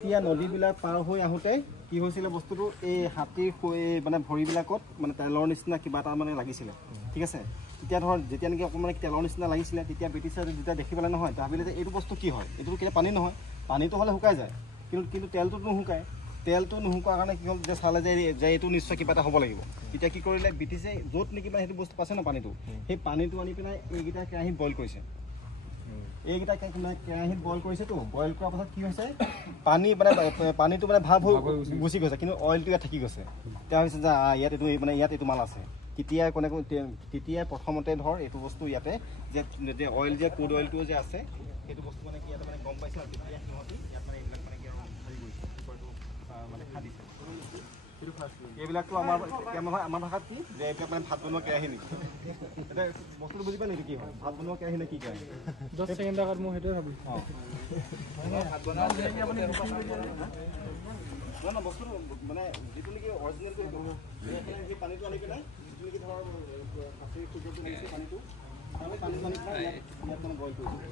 এতিয়া নদীবিলাক পাৰ হৈ আহোঁতে কি হৈছিলে বস্তুটো এই হাতীৰ মানে ভৰিবিলাকত মানে তেলৰ নিচিনা কিবা এটা মানে লাগিছিলে ঠিক আছে তেতিয়া ধৰ যেতিয়া নেকি অকণমান তেলৰ নিচিনা লাগিছিলে তেতিয়া ব্ৰিটিছে যেতিয়া দেখি পেলাই নহয় ভাবিলে যে এইটো বস্তু কি হয় এইটো কেতিয়া পানী নহয় পানীটো হ'লে শুকাই যায় কিন্তু তেলটোতো নুশুকায় তেলটো নুশুকাৰ কাৰণে কি হ'ল যে চালে যে এইটো নিশ্চয় কিবা এটা হ'ব লাগিব তেতিয়া কি কৰিলে ব্ৰিটিছে য'ত নেকি মানে সেইটো বস্তু পাইছে ন পানীটো সেই পানীটো আনি পেলাই এইকেইটা কেৰাহীত বইল কৰিছে এইকেইটা কেৰাহীত বইল কৰিছেতো বইল কৰাৰ পাছত কি হৈছে পানীটো মানে ভাৱ হৈ গুচি গৈছে কিন্তু অইলটো ইয়াত থাকি গৈছে তেতিয়া হৈছে যে ইয়াত এইটো মানে ইয়াত এইটো মাল আছে তেতিয়াই প্ৰথমতে ধৰ এইটো বস্তু ইয়াতে যে অইল যে ক্ৰুড অইলটো যে আছে সেইটো বস্তু মানে কি ইয়াতে মানে গম পাইছে আৰু তেতিয়া সিহঁতি ইয়াত মানে এইবিলাক মানে কি আৰু হেৰি কৰিছে মানে খান্দিছে এইবিলাকতো আমাৰ ভাষাত কি যে এইবিলাক মানে ভাত বনোৱা কেৰাহী নেকি এতিয়া বস্তুটো বুজি পাই নেকি কি হয় ভাত বনোৱা কেৰাহী নে কি কেৰাহী 10 সেকেন্ড আগত মই সেইটোৱে ভাবিছোঁ ভাত বনোৱা মানে বস্তুটো মানে যিটো নেকি অৰিজিনেলটো সেই পানীটো আনি পেলাই যিটো নেকি ধৰ পানীটো পানীটো ইয়াত মানে বইল কৰিছোঁ